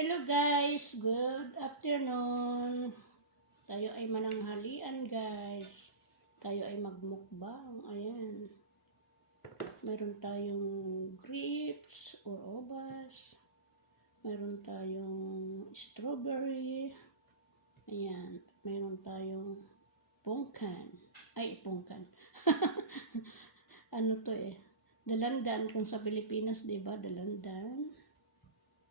Hello guys, good afternoon. Tayo ay mananghalian guys. Tayo ay magmukbang. Ayan. Meron tayong grapes or obas. Meron tayong strawberry. Ayan. Meron tayong pungkan. Ay, pungkan. Ano to eh? Dalandan kung sa Pilipinas, diba? Dalandan.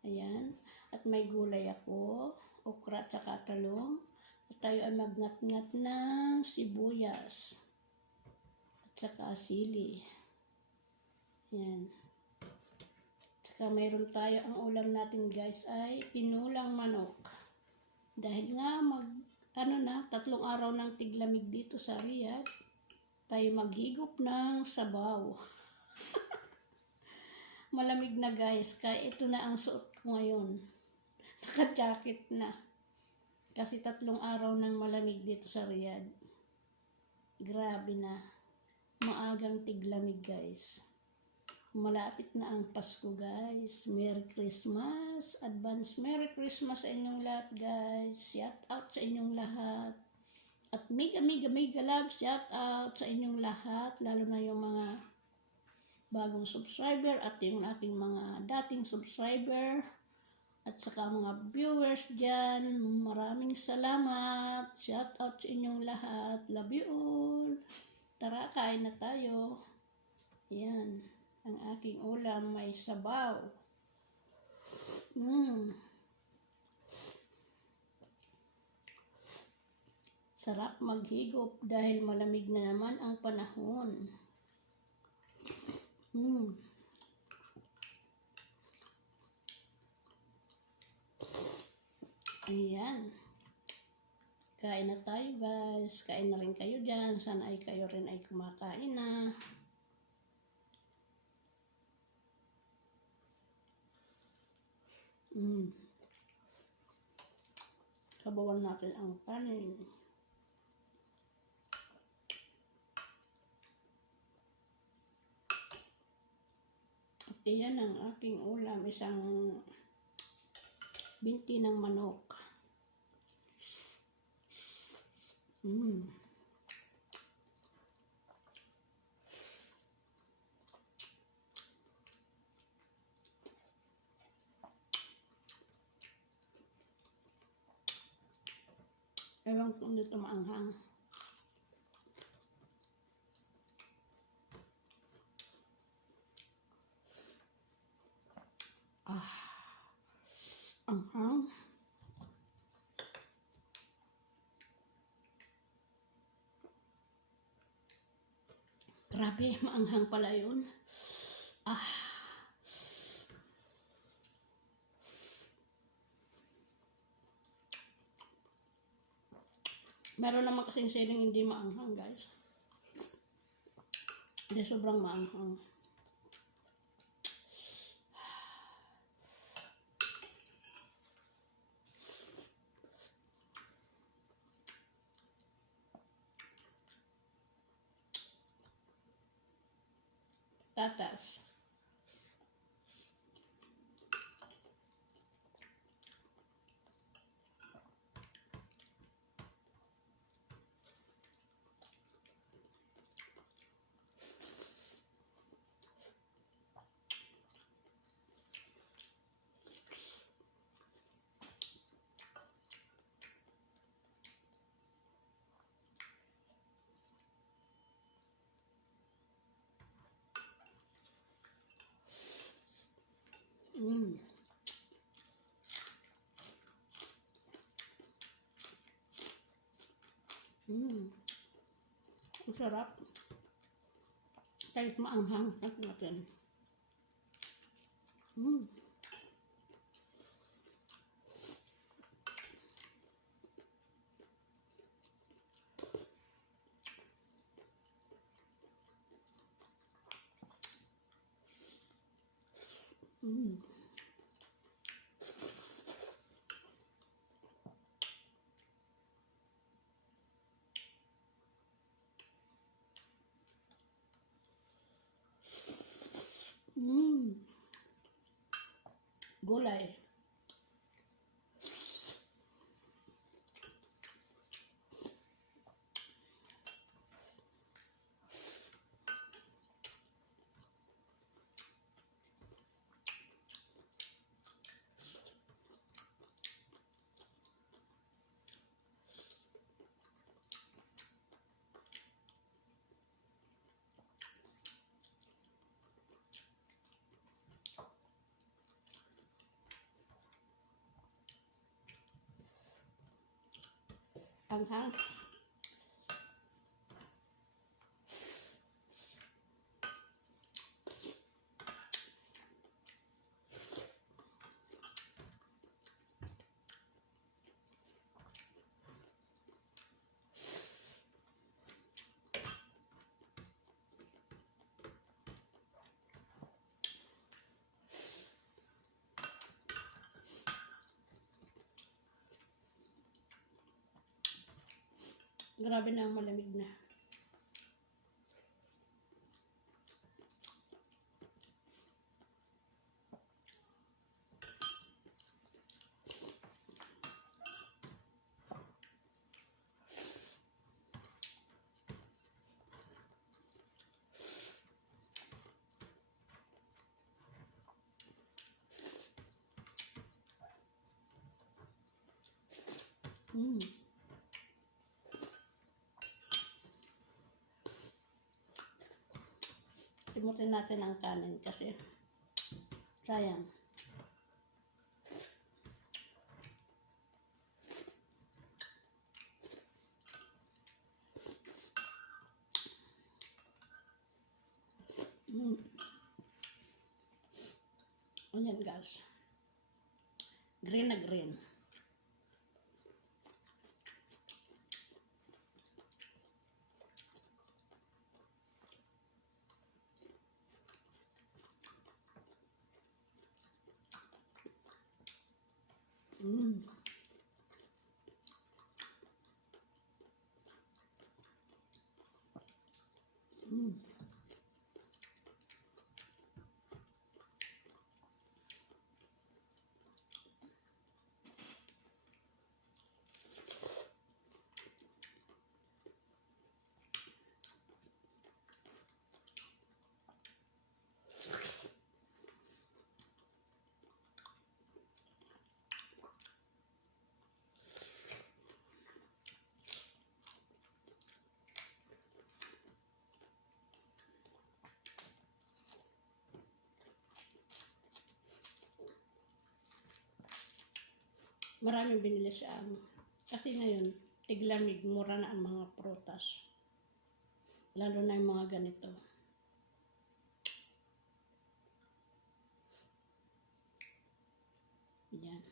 Ayan. At may gulay ako, okra at saka talong. At tayo ay magnat-ngat ng sibuyas. At saka sili. Ayan. At saka mayroon tayo, ang ulam natin guys ay tinulang manok. Dahil nga tatlong araw ng tiglamig dito sa Riyadh, tayo maghigop ng sabaw. Malamig na guys, kaya ito na ang suot ko ngayon. Naka-jacket na. Kasi 3 araw ng malamig dito sa Riyadh. Grabe na. Maagang tiglamig guys. Malapit na ang Pasko guys. Merry Christmas. Advance Merry Christmas sa inyong lahat guys. Shout out sa inyong lahat. At mega love shout out sa inyong lahat. Lalo na yung mga bagong subscriber at yung aking mga dating subscriber at saka mga viewers dyan, maraming salamat. Shout out sa inyong lahat. Love you all. Tara, kain na tayo. Yan, ang aking ulam may sabaw. Sarap maghigop dahil malamig na naman ang panahon. Ayan. Kain na tayo guys. Kain na rin kayo dyan. Sana ay kayo rin ay kumakain na. Sabawan natin ang kanin. Iyan ang aking ulam, isang binti ng manok. Ewan kung dito maanghang. Anghang. Grabe, maanghang pala yun. Meron naman kasing siling hindi maanghang guys. Hindi sobrang maanghang. Tatas. Ang sarap. Kahit maanghang natin. Gulay. Anghang. Grabe na ang malamig na. Simutin natin ang kanin kasi sayang. Ayan guys. Green na green. Maraming binili siya. Kasi ngayon, tiglamig, mura na ang mga prutas. Lalo na yung mga ganito. Yan.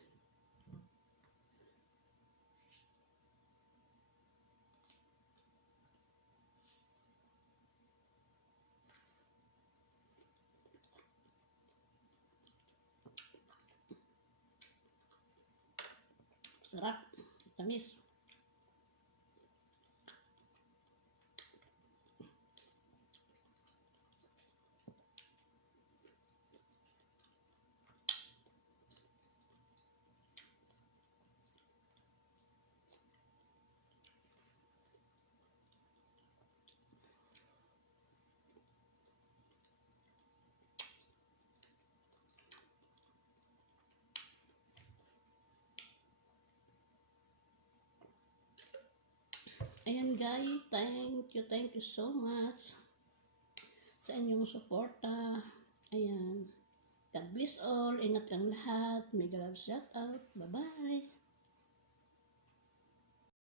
Sarap. Tamis. Ayan guys, thank you so much sa inyong suporta. Ayan. God bless all. Ingat kang lahat. Mega love shout out. Bye-bye.